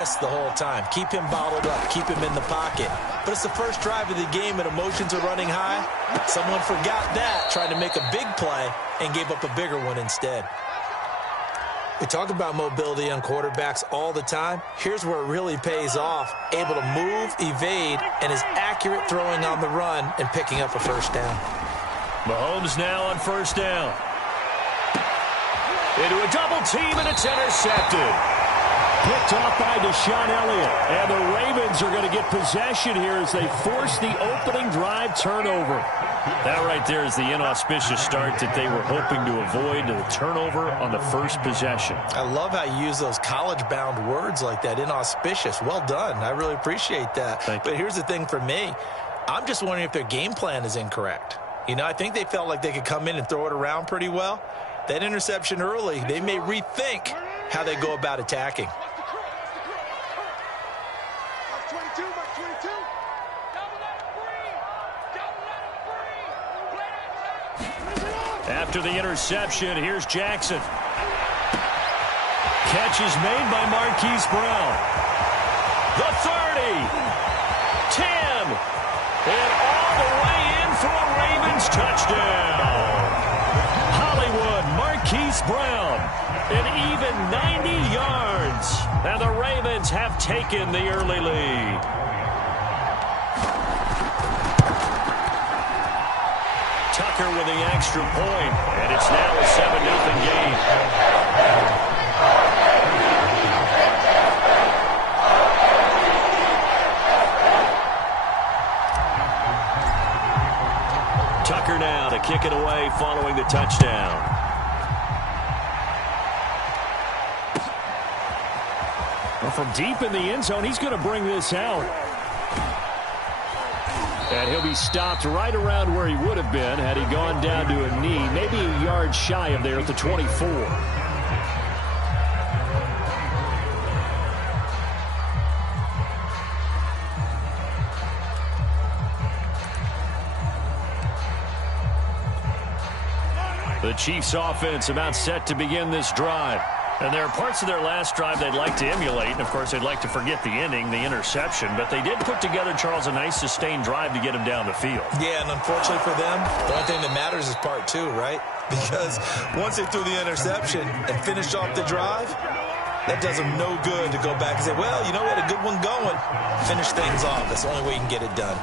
the whole time. Keep him bottled up. Keep him in the pocket. But it's the first drive of the game and emotions are running high. Someone forgot that, trying to make a big play, and gave up a bigger one instead. We talk about mobility on quarterbacks all the time. Here's where it really pays off. Able to move, evade, and is accurate throwing on the run and picking up a first down. Mahomes now on first down. Into a double team, and it's intercepted. Picked off by Deshaun Elliott. And the Ravens are going to get possession here as they force the opening drive turnover. That right there is the inauspicious start that they were hoping to avoid, the turnover on the first possession. I love how you use those college-bound words like that, inauspicious. Well done. I really appreciate that. But here's the thing for me. I'm just wondering if their game plan is incorrect. You know, I think they felt like they could come in and throw it around pretty well. That interception early, they may rethink how they go about attacking. After the interception, here's Jackson. Catch is made by Marquise Brown. The 30. 10. And all the way in for a Ravens touchdown. Hollywood, Marquise Brown. An even 90 yards. And the Ravens have taken the early lead. Tucker with the extra point, and it's now a 7-0 game. Tucker now to kick it away following the touchdown. Well, from deep in the end zone, he's going to bring this out. And he'll be stopped right around where he would have been had he gone down to a knee, maybe a yard shy of there at the 24. The Chiefs offense about set to begin this drive. And there are parts of their last drive they'd like to emulate. And, of course, they'd like to forget the inning, the interception. But they did put together, Charles, a nice sustained drive to get him down the field. Yeah, and unfortunately for them, the only thing that matters is part two, right? Because once they threw the interception and finished off the drive, that does them no good to go back and say, well, you know, we had a good one going. Finish things off. That's the only way you can get it done.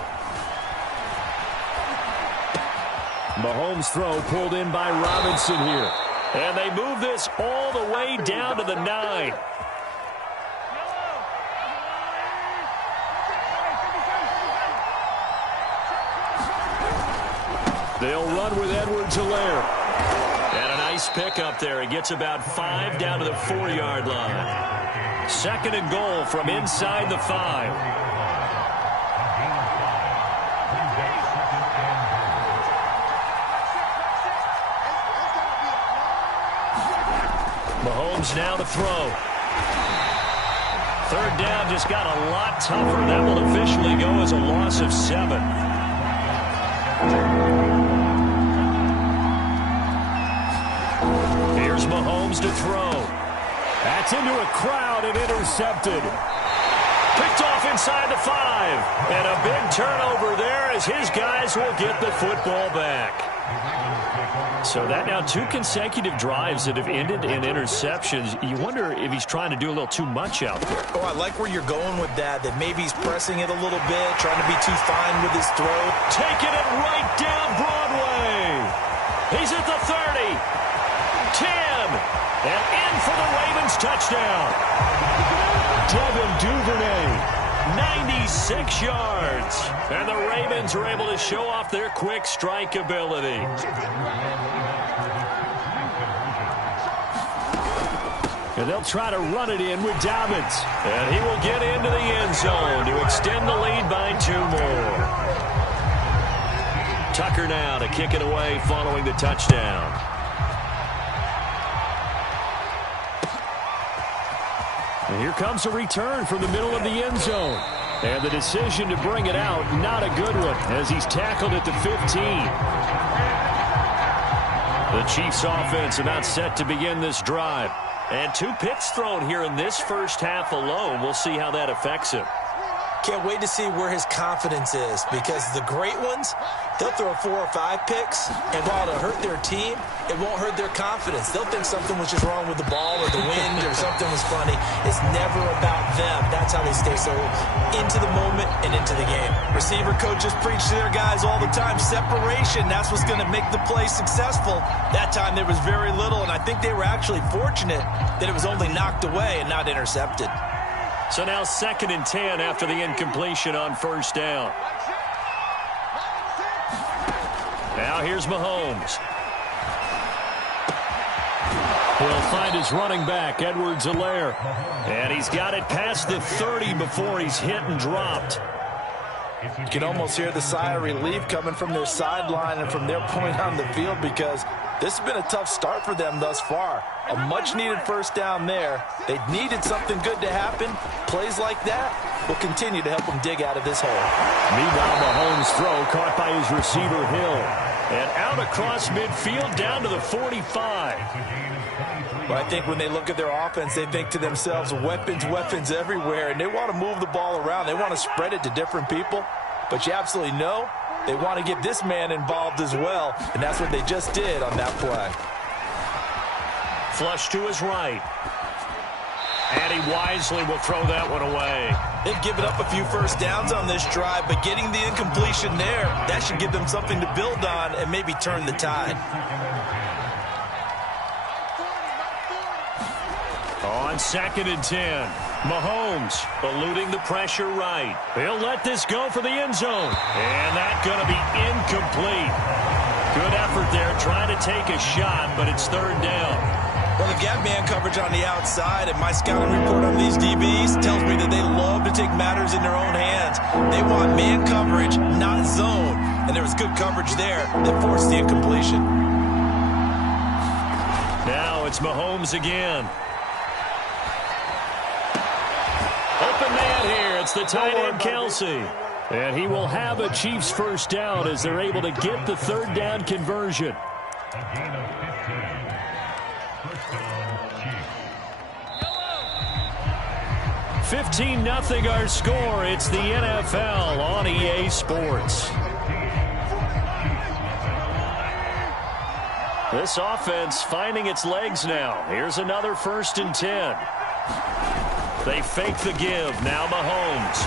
Mahomes' throw pulled in by Robinson here. And they move this all the way down to the 9. They'll run with Edwards-Helaire. And a nice pickup there. He gets about 5 down to the 4-yard line. Second and goal from inside the 5. Mahomes now to throw. Third down just got a lot tougher. That will officially go as a loss of 7. Here's Mahomes to throw. That's into a crowd and intercepted. Picked off inside the 5. And a big turnover there as his guys will get the football back. So that now 2 consecutive drives that have ended in interceptions. You wonder if he's trying to do a little too much out there. Oh, I like where you're going with that maybe he's pressing it a little bit, trying to be too fine with his throw. Taking it right down Broadway. He's at the 30. 10. And in for the Ravens touchdown. Devin Duvernay. 96 yards. And the Ravens are able to show off their quick strike ability. And they'll try to run it in with Dobbins. And he will get into the end zone to extend the lead by 2 more. Tucker now to kick it away following the touchdown. And here comes a return from the middle of the end zone. And the decision to bring it out, not a good one, as he's tackled at the 15. The Chiefs offense about set to begin this drive. And 2 picks thrown here in this first half alone. We'll see how that affects him. Can't wait to see where his confidence is, because the great ones, they'll throw 4 or 5 picks, and while it'll hurt their team, it won't hurt their confidence. They'll think something was just wrong with the ball or the wind or something was funny. It's never about them. That's how they stay so into the moment and into the game. Receiver coaches preach to their guys all the time. Separation, that's what's going to make the play successful. That time there was very little, and I think they were actually fortunate that it was only knocked away and not intercepted. So now 2nd and 10 after the incompletion on first down. Now here's Mahomes. He'll find his running back, Edwards-Helaire. And he's got it past the 30 before he's hit and dropped. You can almost hear the sigh of relief coming from their sideline and from their point on the field, because this has been a tough start for them thus far. A much-needed first down there. They needed something good to happen. Plays like that will continue to help them dig out of this hole. Meanwhile, Mahomes' throw caught by his receiver, Hill. And out across midfield down to the 45. But I think when they look at their offense, they think to themselves, weapons, weapons everywhere, and they want to move the ball around. They want to spread it to different people. But you absolutely know they want to get this man involved as well, and that's what they just did on that play. Flush to his right. And he wisely will throw that one away. They've given up a few first downs on this drive, but getting the incompletion there, that should give them something to build on and maybe turn the tide. On 2nd and 10, Mahomes eluding the pressure right. He'll let this go for the end zone. And that's going to be incomplete. Good effort there trying to take a shot, but it's 3rd down. Well, they've got man coverage on the outside, and my scouting report on these DBs tells me that they love to take matters in their own hands. They want man coverage, not zone. And there was good coverage there that forced the incompletion. Now it's Mahomes again. Open man here. It's the tight end, Kelsey. And he will have a Chiefs first down as they're able to get the 3rd down conversion. 15-0 our score. It's the NFL on EA Sports. This offense finding its legs now. Here's another 1st and 10. They fake the give. Now Mahomes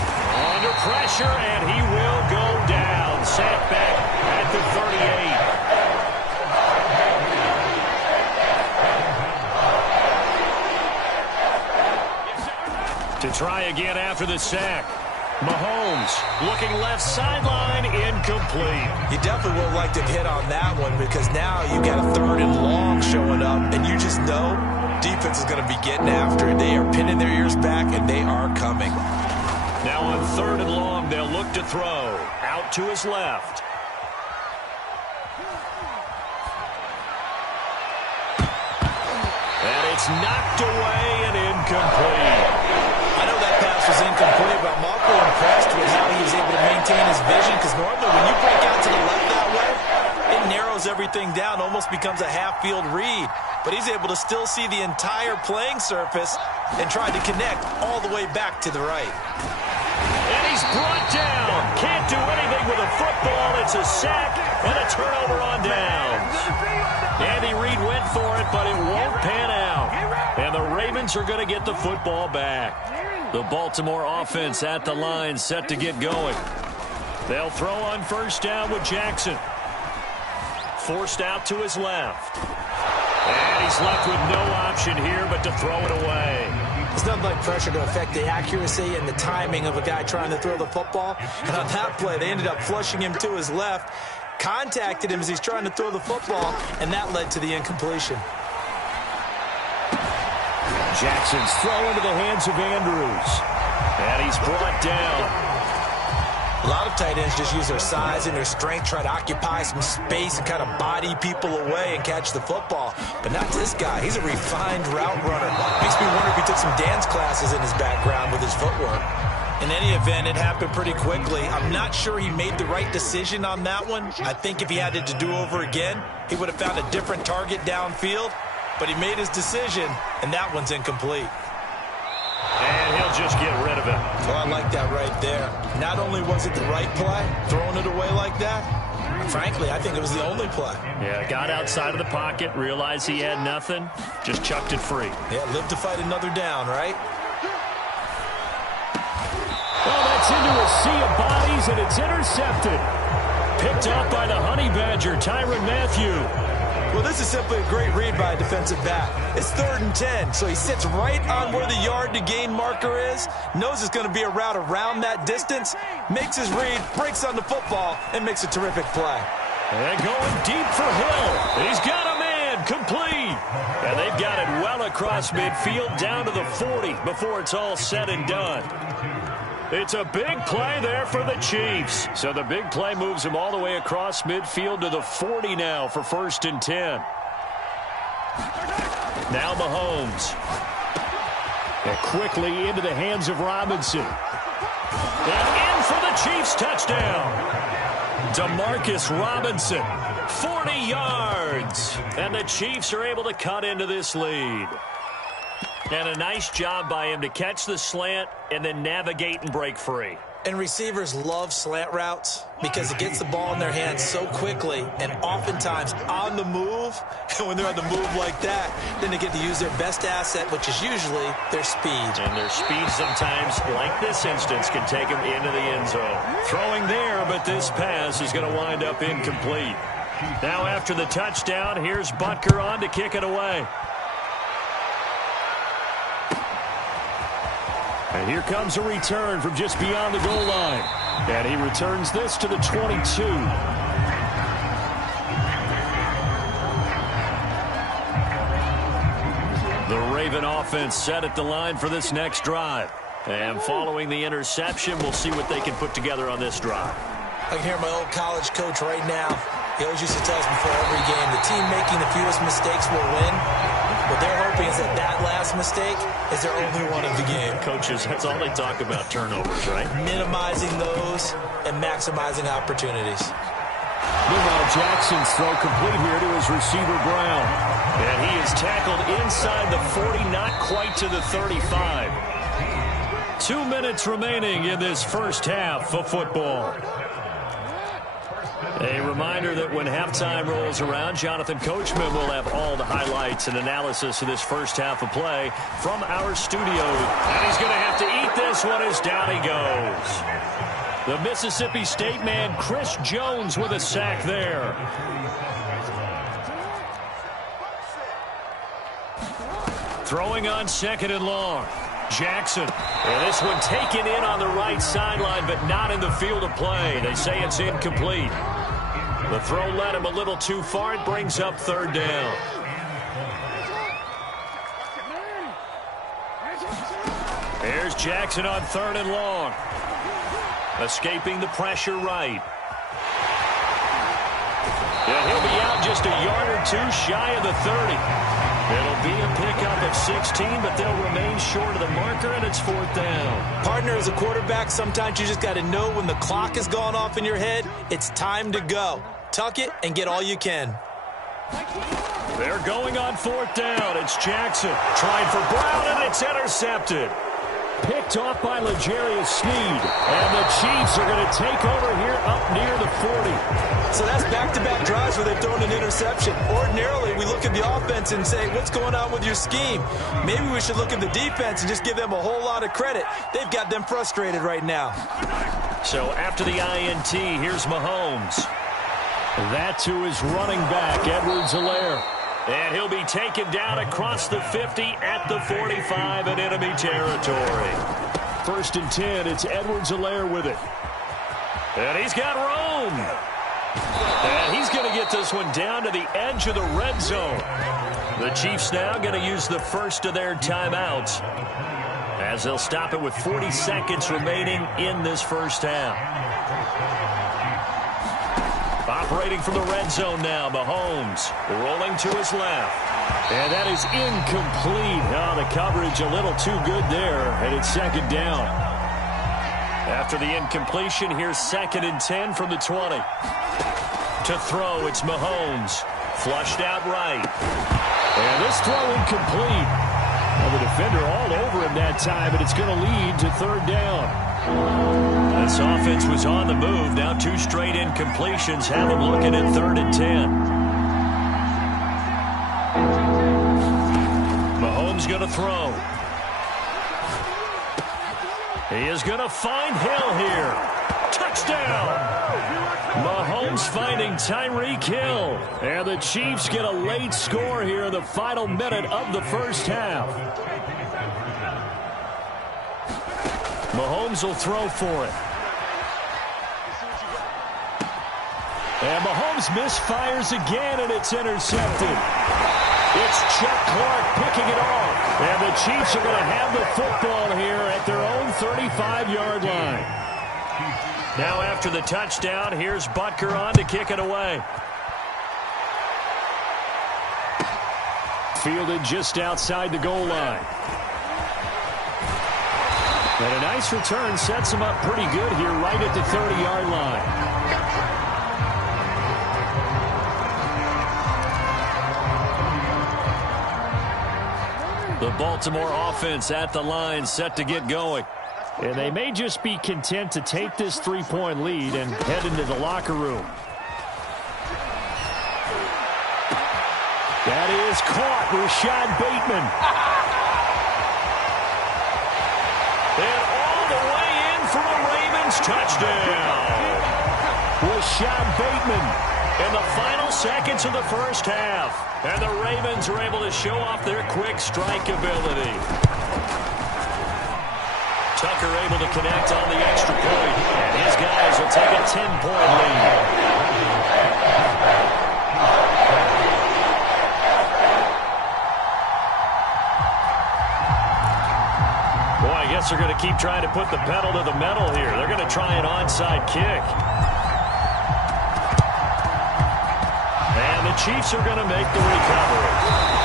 under pressure, and he will go down. Set back at the 38. To try again after the sack. Mahomes looking left sideline, incomplete. You definitely would have liked to hit on that one, because now you got a 3rd and long showing up, and you just know defense is going to be getting after it. They are pinning their ears back, and they are coming. Now on 3rd and long, they'll look to throw. Out to his left. And it's knocked away and incomplete. I know that pass was incomplete, but I'm awfully impressed with how he was able to maintain his vision, because normally when you break out to the left that way, it narrows everything down, almost becomes a half-field read. But he's able to still see the entire playing surface and try to connect all the way back to the right. And he's brought down. Can't do anything with a football. It's a sack and a turnover on downs. Andy Reid went for it, but it won't pan out. And the Ravens are going to get the football back. The Baltimore offense at the line, set to get going. They'll throw on 1st down with Jackson. Forced out to his left. And he's left with no option here but to throw it away. There's nothing like pressure to affect the accuracy and the timing of a guy trying to throw the football. And on that play, they ended up flushing him to his left, contacted him as he's trying to throw the football, and that led to the incompletion. Jackson's throw into the hands of Andrews. And he's brought down. A lot of tight ends just use their size and their strength, try to occupy some space and kind of body people away and catch the football. But not this guy. He's a refined route runner. Makes me wonder if he took some dance classes in his background with his footwork. In any event, it happened pretty quickly. I'm not sure he made the right decision on that one. I think if he had it to do over again, he would have found a different target downfield. but he made his decision, and that one's incomplete. And he'll just get rid of it. Oh, I like that right there. Not only was it the right play, throwing it away like that, frankly, I think it was the only play. Yeah, got outside of the pocket, realized he had nothing, just chucked it free. Yeah, live to fight another down, right? Well, that's into a sea of bodies, and it's intercepted. Picked up by the Honey Badger, Tyrann Mathieu. Well, this is simply a great read by a defensive back. It's 3rd and 10, so he sits right on where the yard-to-gain marker is, knows it's going to be a route around that distance, makes his read, breaks on the football, and makes a terrific play. And going deep for Hill. He's got a man, complete. And they've got it well across midfield, down to the 40 before it's all said and done. It's a big play there for the Chiefs. So the big play moves them all the way across midfield to the 40 now for 1st and 10. Now Mahomes. And quickly into the hands of Robinson. And in for the Chiefs touchdown. Demarcus Robinson, 40 yards. And the Chiefs are able to cut into this lead. And a nice job by him to catch the slant and then navigate and break free. And receivers love slant routes because it gets the ball in their hands so quickly and oftentimes on the move. And when they're on the move like that, then they get to use their best asset, which is usually their speed. And their speed sometimes, like this instance, can take them into the end zone. Throwing there, but this pass is going to wind up incomplete. Now after the touchdown, here's Butker on to kick it away. And here comes a return from just beyond the goal line. And he returns this to the 22. The Raven offense set at the line for this next drive. And following the interception, we'll see what they can put together on this drive. I can hear my old college coach right now. He always used to tell us before every game, the team making the fewest mistakes will win. What they're hoping is that that last mistake is their only one of the game. Coaches, that's all they talk about, turnovers, right? Minimizing those and maximizing opportunities. Meanwhile, Jackson's throw complete here to his receiver, Brown. And he is tackled inside the 40, not quite to the 35. 2 minutes remaining in this first half of football. A reminder that when halftime rolls around, Jonathan Coachman will have all the highlights and analysis of this first half of play from our studio. And he's going to have to eat this one as down he goes. The Mississippi State man, Chris Jones, with a sack there. Throwing on 2nd and long. Jackson. And this one taken in on the right sideline, but not in the field of play. They say it's incomplete. The throw led him a little too far. It brings up 3rd down. There's Jackson on 3rd and long. Escaping the pressure right. And he'll be out just a yard or two shy of the 30. It'll be a pickup of 16, but they'll remain short of the marker, and it's 4th down. Partner, as a quarterback, sometimes you just got to know when the clock has gone off in your head, it's time to go. Tuck it and get all you can. They're going on 4th down. It's Jackson trying for Brown, and it's intercepted. Picked off by L'Jarius Sneed. And the Chiefs are going to take over here up near the 40. So that's back-to-back drives where they've thrown an interception. Ordinarily, we look at the offense and say, what's going on with your scheme? Maybe we should look at the defense and just give them a whole lot of credit. They've got them frustrated right now. So after the INT, here's Mahomes. That to his running back, Edwards-Helaire. And he'll be taken down across the 50 at the 45 in enemy territory. 1st and 10, it's Edwards-Helaire with it. And he's got room. And he's going to get this one down to the edge of the red zone. The Chiefs now going to use the first of their timeouts as they'll stop it with 40 seconds remaining in this first half. Operating from the red zone now, Mahomes rolling to his left. And that is incomplete. Oh, the coverage a little too good there, and it's 2nd down. After the incompletion, here's 2nd and 10 from the 20. To throw, it's Mahomes. Flushed out right. And this throw incomplete. Well, the defender all over him that time, and it's going to lead to third down. This offense was on the move. Now 2 straight incompletions have them looking at 3rd and 10. Mahomes going to throw. He is going to find Hill here. Touchdown! Mahomes finding Tyreek Hill. And the Chiefs get a late score here in the final minute of the first half. Mahomes will throw for it. And Mahomes misfires again, and it's intercepted. It's Chuck Clark picking it off. And the Chiefs are going to have the football here at their own 35-yard line. Now after the touchdown, here's Butker on to kick it away. Fielded just outside the goal line. And a nice return sets him up pretty good here right at the 30-yard line. The Baltimore offense at the line set to get going. And they may just be content to take this 3-point lead and head into the locker room. That is caught. Rashad Bateman. And all the way in for a Ravens touchdown. Rashad Bateman in the final seconds of the first half. And the Ravens are able to show off their quick strike ability. Tucker able to connect on the extra point. And his guys will take a 10-point lead. Boy, I guess they're going to keep trying to put the pedal to the metal here. They're going to try an onside kick. And the Chiefs are going to make the recovery.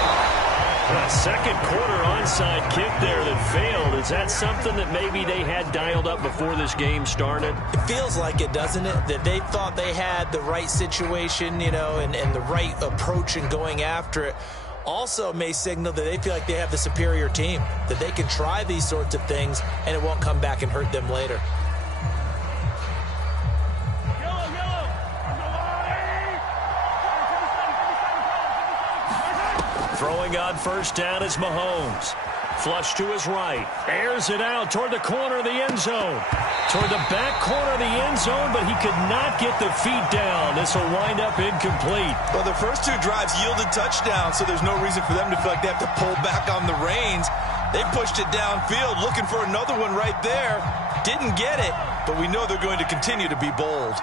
A second quarter onside kick there that failed. Is that something that maybe they had dialed up before this game started? It feels like it, doesn't it? That they thought they had the right situation, you know, and the right approach in going after it. Also may signal that they feel like they have the superior team, that they can try these sorts of things and it won't come back and hurt them later. Throwing on first down is Mahomes. Flush to his right. Airs it out toward the corner of the end zone. Toward the back corner of the end zone, but he could not get the feet down. This will wind up incomplete. Well, the first 2 drives yielded touchdowns, so there's no reason for them to feel like they have to pull back on the reins. They pushed it downfield, looking for another one right there. Didn't get it, but we know they're going to continue to be bold.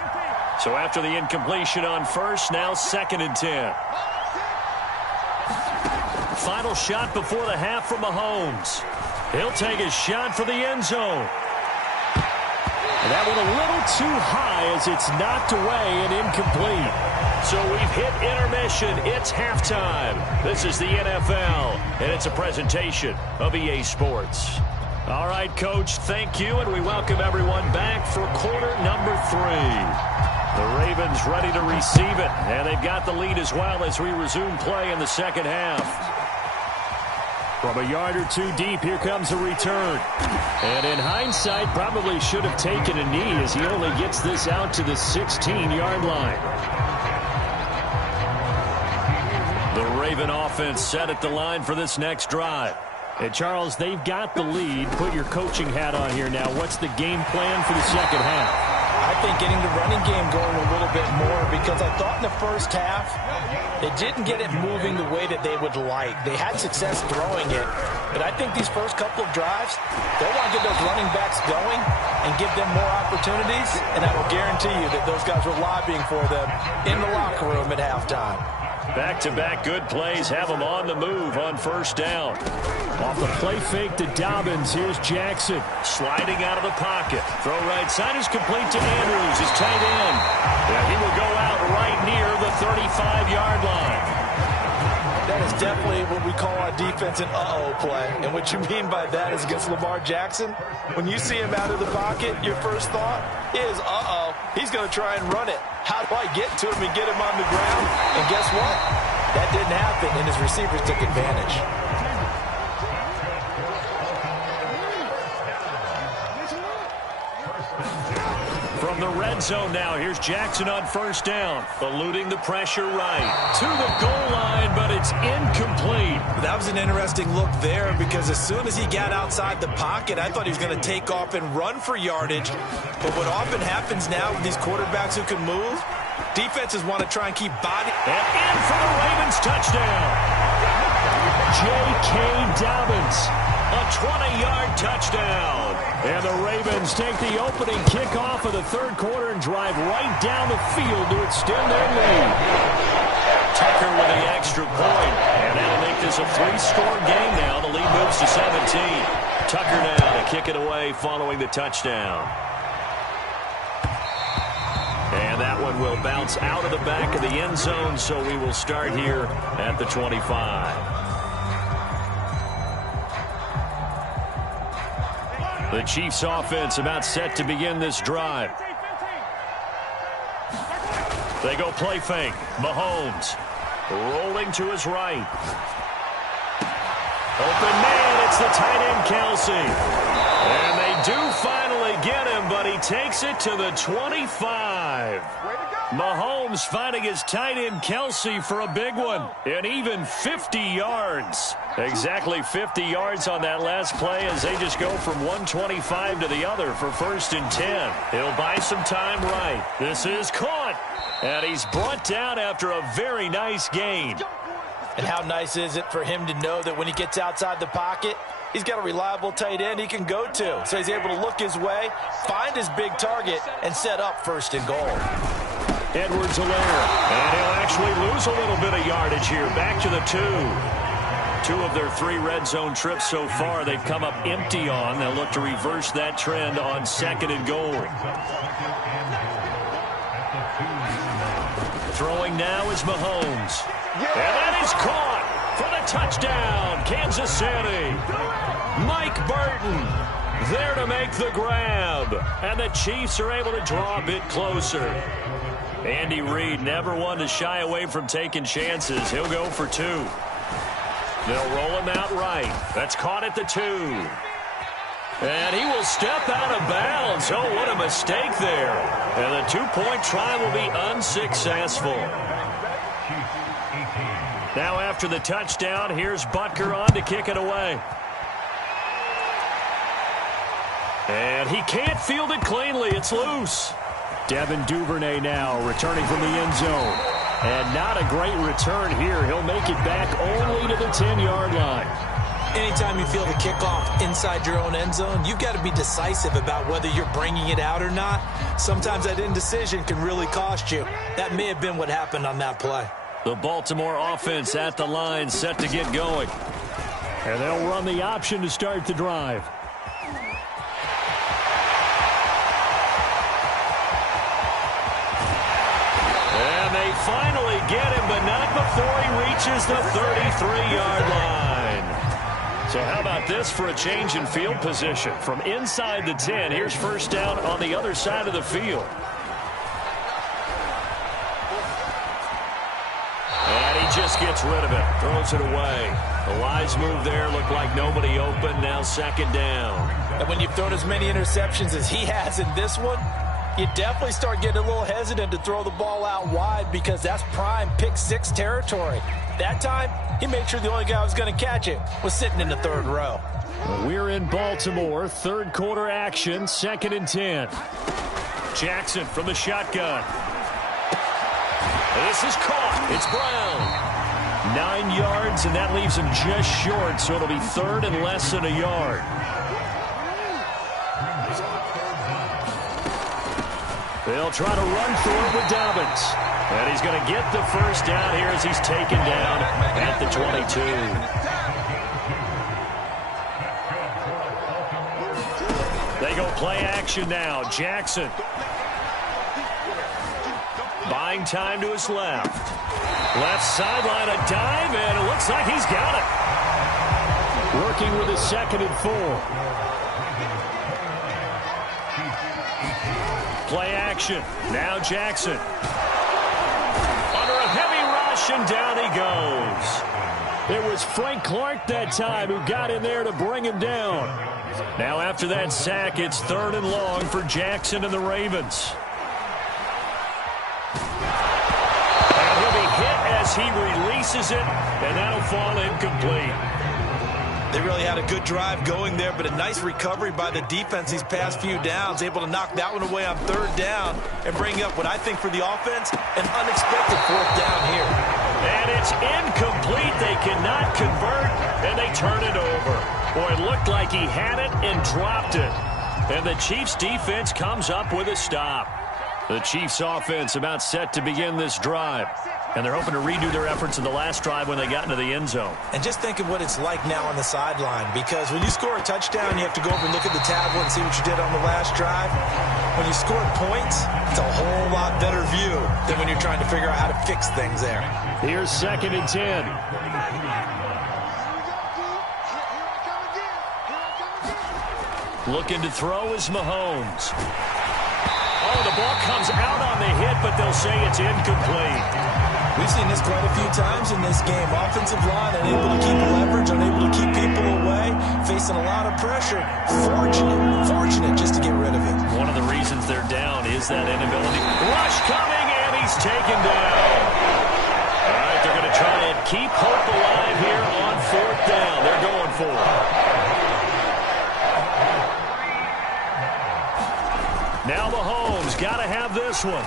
So after the incompletion on first, now 2nd and 10. Final shot before the half from Mahomes. He'll take a shot for the end zone. And that one a little too high as it's knocked away and incomplete. So we've hit intermission. It's halftime. This is the NFL, and it's a presentation of EA Sports. All right, Coach, thank you, and we welcome everyone back for quarter number 3. The Ravens ready to receive it, and they've got the lead as well as we resume play in the second half. From a yard or 2 deep, here comes a return. And in hindsight, probably should have taken a knee as he only gets this out to the 16-yard line. The Raven offense set at the line for this next drive. And Charles, they've got the lead. Put your coaching hat on here now. What's the game plan for the second half? I think getting the running game going a little bit more, because I thought in the first half they didn't get it moving the way that they would like. They had success throwing it, but I think these first couple of drives, they want to get those running backs going and give them more opportunities, and I will guarantee you that those guys were lobbying for them in the locker room at halftime. Back-to-back good plays have them on the move on first down. Off the play fake to Dobbins, here's Jackson. Sliding out of the pocket. Throw right side is complete to Andrews, his tight end. And he will go out right near the 35-yard line. That is definitely what we call our defense an uh-oh play. And what you mean by that is against Lamar Jackson, when you see him out of the pocket, your first thought is, uh-oh, he's going to try and run it. How do I get to him and get him on the ground? And guess what? That didn't happen, and his receivers took advantage. From the red zone now, here's Jackson on first down, eluding the pressure right. To the goal line, but it's incomplete. That was an interesting look there because as soon as he got outside the pocket, I thought he was going to take off and run for yardage. But what often happens now with these quarterbacks who can move, defenses want to try and keep body. And in for the Ravens touchdown. J.K. Dobbins, a 20-yard touchdown. And the Ravens take the opening kickoff of the third quarter and drive right down the field to extend their lead. Tucker with the extra point, and that'll make this a 3-score game now. The lead moves to 17. Tucker now to kick it away following the touchdown. And that one will bounce out of the back of the end zone, so we will start here at the 25. The Chiefs offense about set to begin this drive. They go play fake. Mahomes rolling to his right. Open man, it's the tight end Kelsey. And they do finally get him, but he takes it to the 25. Mahomes finding his tight end Kelsey for a big one. And even 50 yards. Exactly 50 yards on that last play as they just go from 125 to the other for 1st and 10. He'll buy some time right. This is caught. And he's brought down after a very nice gain. And how nice is it for him to know that when he gets outside the pocket, he's got a reliable tight end he can go to. So he's able to look his way, find his big target, and set up 1st and goal. Edwards-Helaire. And he'll actually lose a little bit of yardage here. Back to the 2. 2 of their 3 red zone trips so far they've come up empty on. They'll look to reverse that trend on 2nd and goal. Throwing now is Mahomes. And that is caught for the touchdown, Kansas City. Mike Burton there to make the grab. And the Chiefs are able to draw a bit closer. Andy Reid never one to shy away from taking chances. He'll go for 2. They'll roll him out right. That's caught at the 2. And he will step out of bounds. Oh, what a mistake there. And the 2-point try will be unsuccessful. Now after the touchdown, here's Butker on to kick it away. And he can't field it cleanly. It's loose. Devin Duvernay now returning from the end zone. And not a great return here. He'll make it back only to the 10-yard line. Anytime you feel the kickoff inside your own end zone, you've got to be decisive about whether you're bringing it out or not. Sometimes that indecision can really cost you. That may have been what happened on that play. The Baltimore offense at the line set to get going. And they'll run the option to start the drive. And they finally get him, but not before he reaches the 33-yard line. So how about this for a change in field position? From inside the 10, here's 1st down on the other side of the field. Just gets rid of it, throws it away. The wise move there, looked like nobody open, now 2nd down. And when you've thrown as many interceptions as he has in this one, you definitely start getting a little hesitant to throw the ball out wide because that's prime pick 6 territory. That time, he made sure the only guy who was going to catch it was sitting in the 3rd row. We're in Baltimore, 3rd quarter action, 2nd and 10. Jackson from the shotgun. This is caught. It's Brown. 9 yards, and that leaves him just short, so it'll be 3rd and less than a yard. They'll try to run through it with Dobbins. And he's going to get the 1st down here as he's taken down at the 22. They go play action now. Jackson. Buying time to his left. Left sideline, a dive, and it looks like he's got it. Working with a 2nd and 4. Play action. Now Jackson. Under a heavy rush, push, and down he goes. It was Frank Clark that time who got in there to bring him down. Now after that sack, it's 3rd and long for Jackson and the Ravens. And he'll be hit as he releases it, and that'll fall incomplete. They really had a good drive going there, but a nice recovery by the defense these past few downs, able to knock that one away on 3rd down and bring up what I think for the offense, an unexpected 4th down here. And it's incomplete. They cannot convert, and they turn it over. Boy, it looked like he had it and dropped it. And the Chiefs' defense comes up with a stop. The Chiefs' offense about set to begin this drive. And they're hoping to redo their efforts in the last drive when they got into the end zone. And just think of what it's like now on the sideline, because when you score a touchdown, you have to go over and look at the tablet and see what you did on the last drive. When you score points, it's a whole lot better view than when you're trying to figure out how to fix things there. Here's 2nd and 10. Looking to throw is Mahomes. Oh, the ball comes out on the hit, but they'll say it's incomplete. We've seen this quite a few times in this game. Offensive line unable to keep leverage, unable to keep people away, facing a lot of pressure. Fortunate just to get rid of it. One of the reasons they're down is that inability. Rush coming, and he's taken down. All right, they're going to try and keep hope alive here on 4th down. They're going for it. Now Mahomes got to have this one.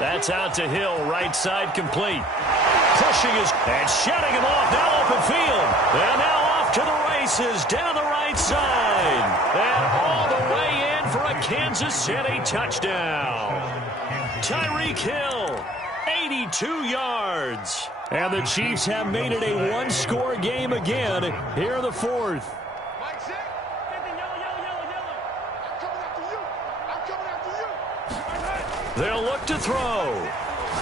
That's out to Hill, right side complete. Pushing his and shutting him off. Now open field. And now off to the races down the right side. And all the way in for a Kansas City touchdown. Tyreek Hill, 82 yards. And the Chiefs have made it a one-score game again here in the 4th. They'll look to throw.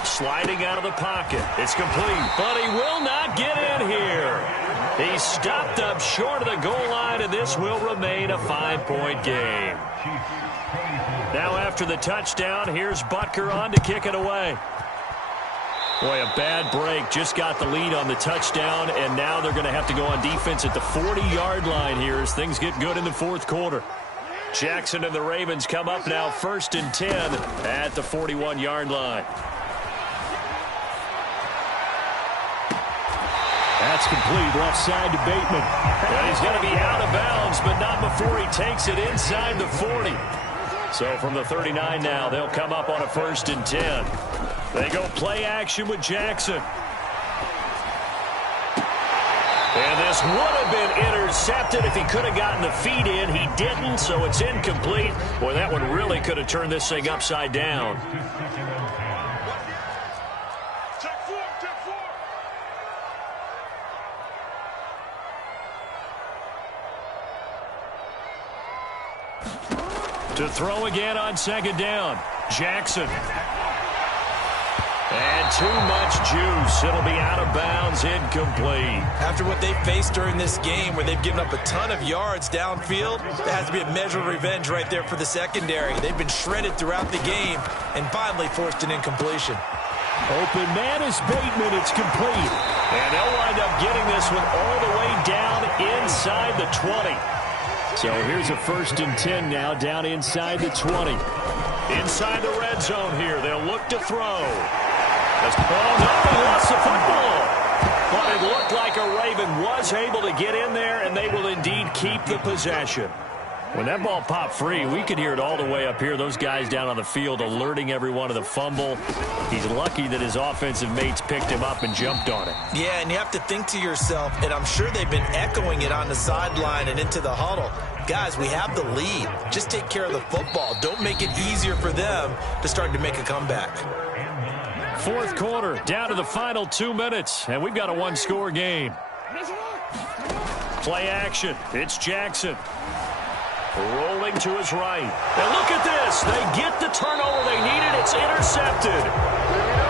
Sliding out of the pocket. It's complete, but he will not get in here. He's stopped up short of the goal line, and this will remain a 5-point game. Now after the touchdown, here's Butker on to kick it away. Boy, a bad break. Just got the lead on the touchdown, and now they're going to have to go on defense at the 40-yard line here as things get good in the 4th quarter. Jackson and the Ravens come up now 1st and 10 at the 41-yard line. That's complete, left side to Bateman. And he's going to be out of bounds, but not before he takes it inside the 40. So from the 39 now, they'll come up on a 1st and 10. They go play action with Jackson. And this would have been intercepted if he could have gotten the feet in. He didn't, so it's incomplete. Boy, that one really could have turned this thing upside down. To throw again on 2nd down. Jackson. And too much juice. It'll be out of bounds, incomplete. After what they've faced during this game, where they've given up a ton of yards downfield, there has to be a measure of revenge right there for the secondary. They've been shredded throughout the game and finally forced an incompletion. Open man is Bateman. It's complete. And they'll wind up getting this one all the way down inside the 20. So here's a 1st and 10 now down inside the 20. Inside the red zone here. They'll look to throw. Oh, no, he lost the football. But it looked like a Raven was able to get in there, and they will indeed keep the possession. When that ball popped free, we could hear it all the way up here. Those guys down on the field alerting everyone of the fumble. He's lucky that his offensive mates picked him up and jumped on it. Yeah, and you have to think to yourself, and I'm sure they've been echoing it on the sideline and into the huddle. Guys, we have the lead. Just take care of the football. Don't make it easier for them to start to make a comeback. 4th quarter, down to the final 2 minutes, and we've got a one-score game. Play action. It's Jackson. Rolling to his right. And look at this. They get the turnover they needed. It's intercepted.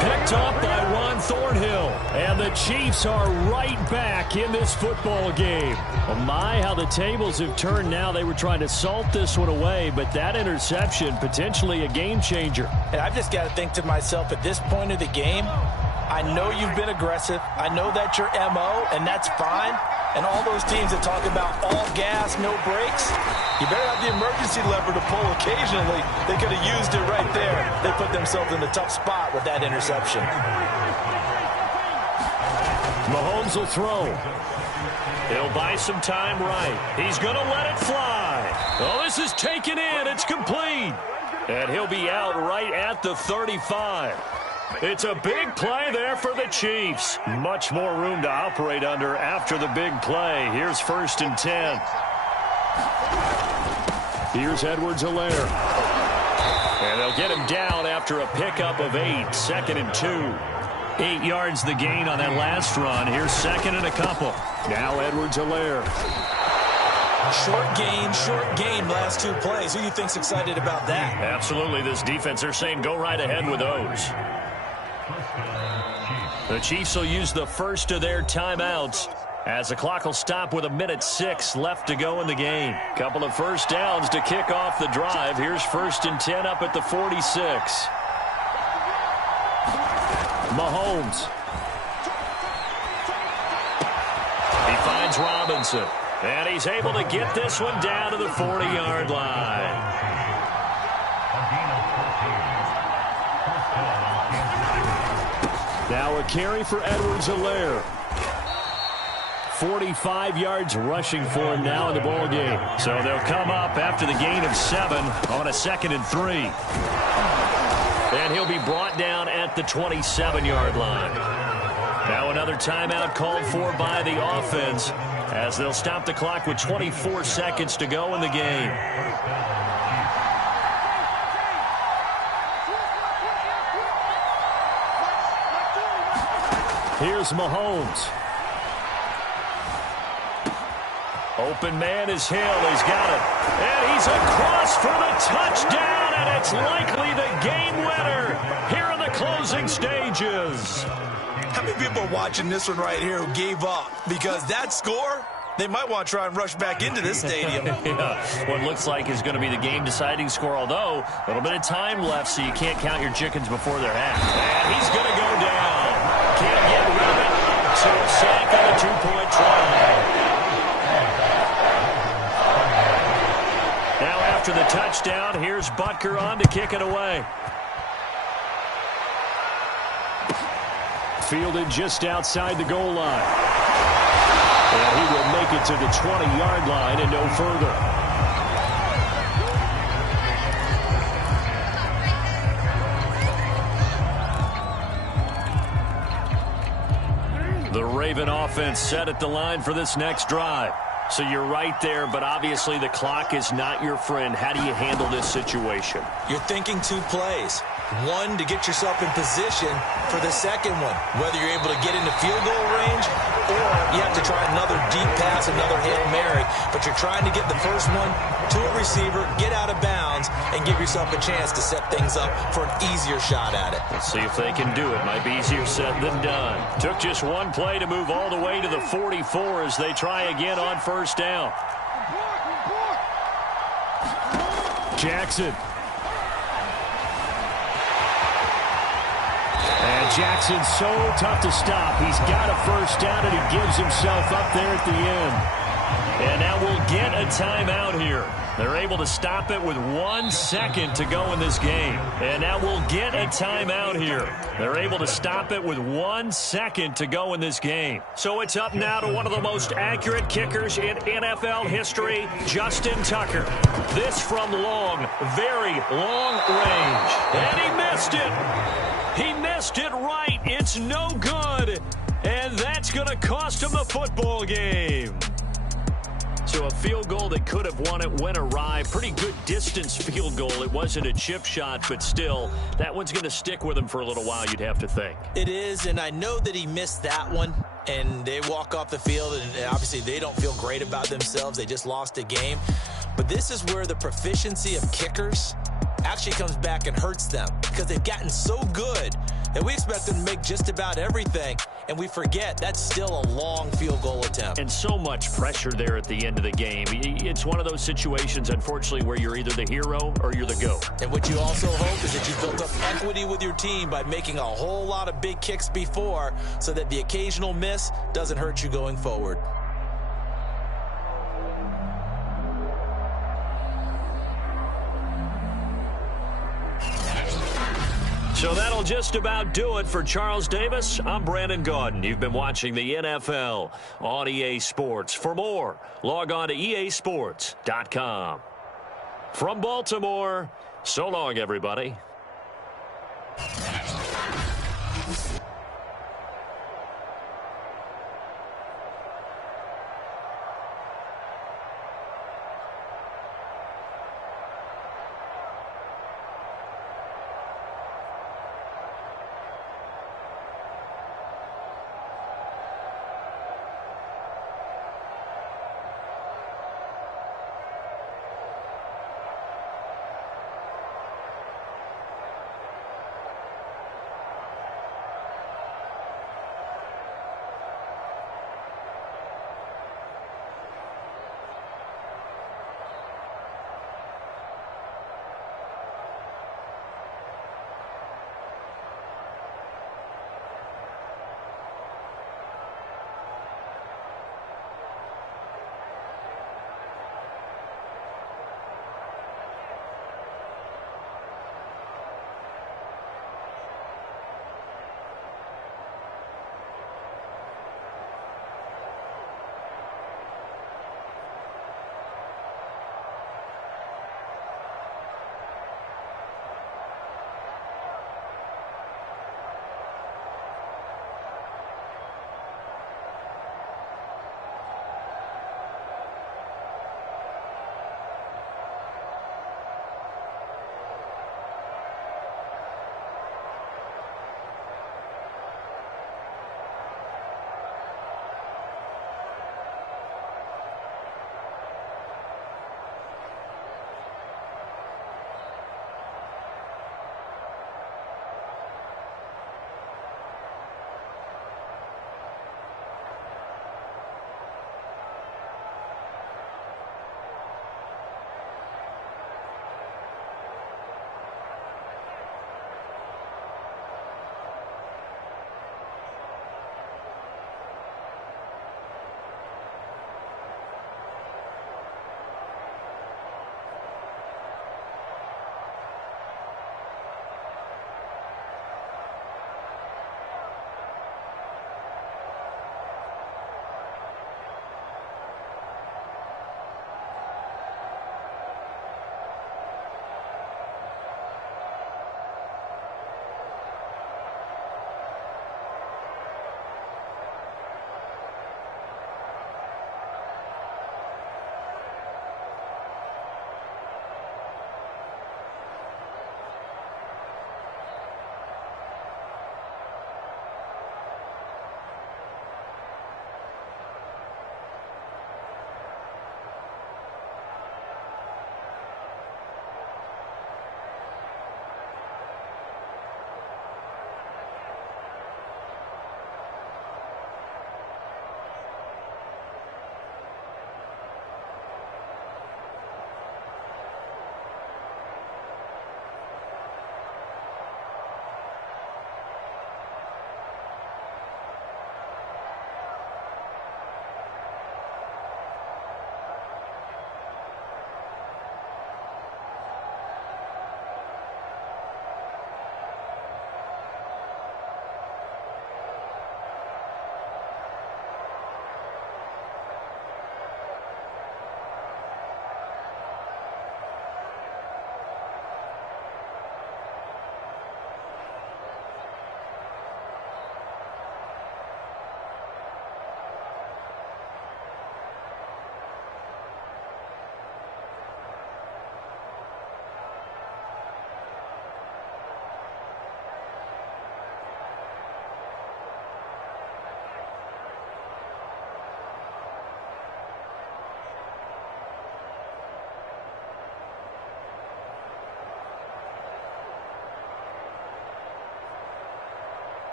Picked up by Ron Thornhill. And the Chiefs are right back in this football game. Oh my, how the tables have turned now. They were trying to salt this one away, but that interception, potentially a game changer. And I've just got to think to myself, at this point of the game, I know you've been aggressive. I know that's your MO, and that's fine. And all those teams that talk about all gas, no brakes, you better have the emergency lever to pull occasionally. They could have used it right there. They put themselves in a tough spot with that interception. Mahomes will throw. He'll buy some time right. He's going to let it fly. Oh, this is taken in. It's complete. And he'll be out right at the 35. It's a big play there for the Chiefs. Much more room to operate under after the big play. Here's 1st and 10. Here's Edwards-Helaire. And they'll get him down after a pickup of 8. 2nd and 2. 8 yards the gain on that last run. Here's 2nd and a couple. Now Edwards-Helaire. Short gain, last 2 plays. Who do you think's excited about that? Absolutely. This defense, they're saying go right ahead with those. The Chiefs will use the first of their timeouts as the clock will stop with 1:06 left to go in the game. Couple of first downs to kick off the drive. Here's 1st and 10 up at the 46. Mahomes. He finds Robinson. And he's able to get this one down to the 40-yard line. Now a carry for Edwards-Helaire. 45 yards rushing for him now in the ball game. So they'll come up after the gain of 7 on a 2nd and 3. And he'll be brought down at the 27-yard line. Now another timeout called for by the offense as they'll stop the clock with 24 seconds to go in the game. Here's Mahomes. Open man is Hill. He's got it. And he's across for the touchdown, and it's likely the game winner here in the closing stages. How many people are watching this one right here who gave up? Because that score, they might want to try and rush back into this stadium. Yeah, what looks like is going to be the game-deciding score, although a little bit of time left, so you can't count your chickens before they're hatched. And he's going to go down. Can't get rid of it, so a sack on a 2-point try. Now after the touchdown, here's Butker on to kick it away. Fielded just outside the goal line. And he will make it to the 20-yard line and no further. The Raven offense set at the line for this next drive. So you're right there, but obviously the clock is not your friend. How do you handle this situation? You're thinking 2 plays. One, to get yourself in position for the second one, whether you're able to get into field goal range or you have to try another deep pass, another Hail Mary. But you're trying to get the first one to a receiver, get out of bounds, and give yourself a chance to set things up for an easier shot at it. Let's see if they can do it. Might be easier said than done. Took just 1 play to move all the way to the 44 as they try again on 1st down. Jackson. And Jackson's so tough to stop. He's got a 1st down, and he gives himself up there at the end. And now we'll get a timeout here. They're able to stop it with 1 second to go in this game. And now we'll get a timeout here. They're able to stop it with 1 second to go in this game. So it's up now to one of the most accurate kickers in NFL history, Justin Tucker. This from long, very long range. And he missed it. He missed it right. It's no good. And that's going to cost him the football game. So a field goal that could have won it went awry. Pretty good distance field goal. It wasn't a chip shot, but still, that one's going to stick with him for a little while, you'd have to think. It is, and I know that he missed that one, and they walk off the field, and obviously they don't feel great about themselves. They just lost a game. But this is where the proficiency of kickers actually comes back and hurts them because they've gotten so good And we expect them to make just about everything. And we forget that's still a long field goal attempt. And so much pressure there at the end of the game. It's one of those situations, unfortunately, where you're either the hero or you're the GOAT. And what you also hope is that you built up equity with your team by making a whole lot of big kicks before so that the occasional miss doesn't hurt you going forward. So that'll just about do it for Charles Davis. I'm Brandon Gaudin. You've been watching the NFL on EA Sports. For more, log on to easports.com. From Baltimore, so long, everybody.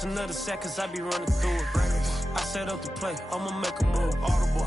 Just another seconds, I be running through it. I set up the play, I'ma make a move. Audible.